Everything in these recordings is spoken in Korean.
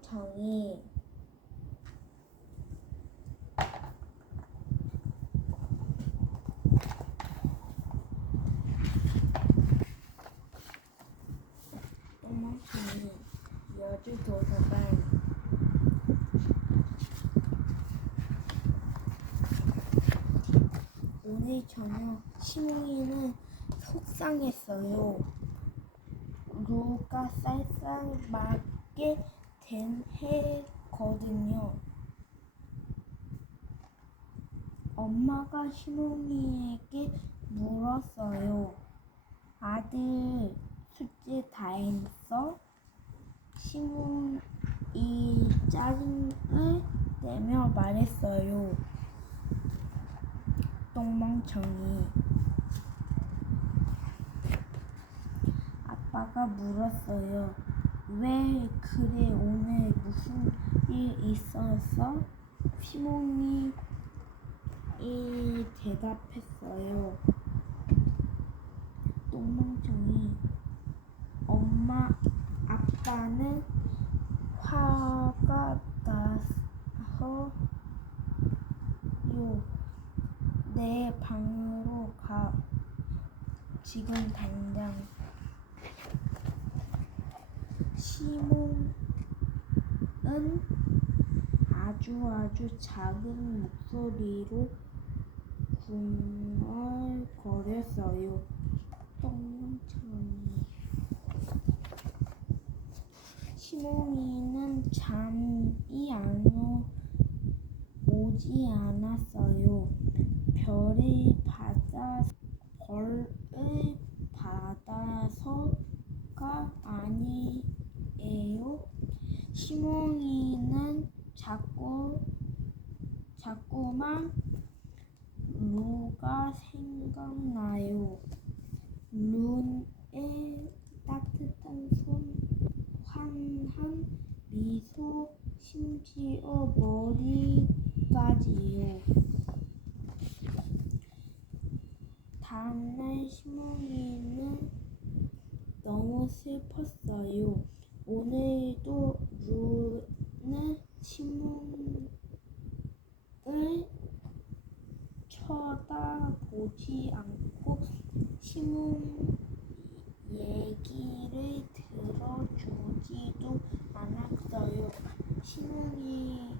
정이 오늘 저녁 시몽이는 속상했어요. 루가 쌀쌀 맞게 된 해거든요. 엄마가 시몽이에게 물었어요. 아들 숙제 다 했어? 시몽이 짜증을 내며 말했어요. 똥멍청이. 아빠가 물었어요. 왜 그래 오늘 무슨 일 있었어? 시몽이 이 대답했어요. 똥멍청이. 엄마 아빠는 화가 나서 요. 내 방으로 가. 지금 당장. 시몬은 아주 아주 작은 목소리로 궁얼거렸어요. 똥멍청이. 시몽이는 잠이 안 오, 오지 않았어요. 별을 받아 벌을 받아서가 아니에요. 시몽이는 자꾸 자꾸만 루가 생각나요. 루의 따뜻한 손, 환한 미소, 심지어 머리까지요. 다음날 시몽이는 너무 슬펐어요. 오늘도 루는 시몽을 쳐다보지 않고 시몽 얘기를 들어주지도 않았어요. 시몽이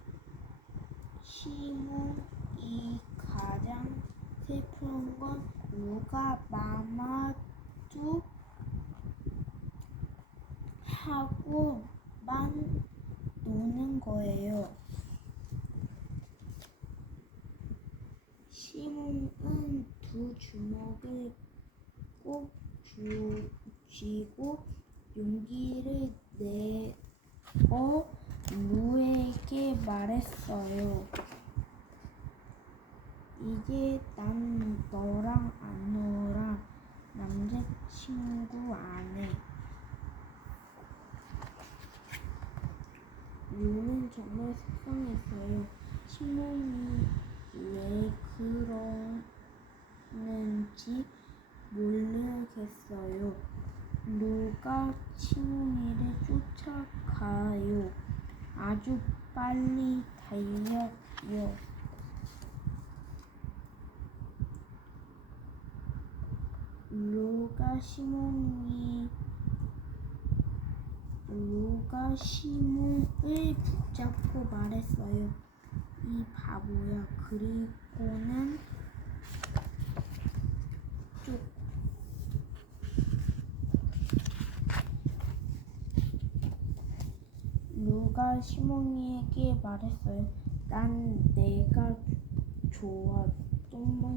시몽이 가장 슬픈 건 누가 마마도 하고 만 노는 거예요. 시몽은 두 주먹을 꼭 주, 쥐고 용기를 내어 루에게 말했어요. 이제 난 너랑 안 놀아. 남자친구 안 해. 루는 정말 속상했어요. 시몬이 왜 그러는지 모르겠어요. 루가 시몬이를 쫓아가요. 아주 빨리 달려요. 루가 시몬이 루가 시몬을 붙잡고 말했어요. 이 바보야. 그리고는 쭉 루가 시몬이에게 말했어요. 난 내가 좋아. 똥멍청이.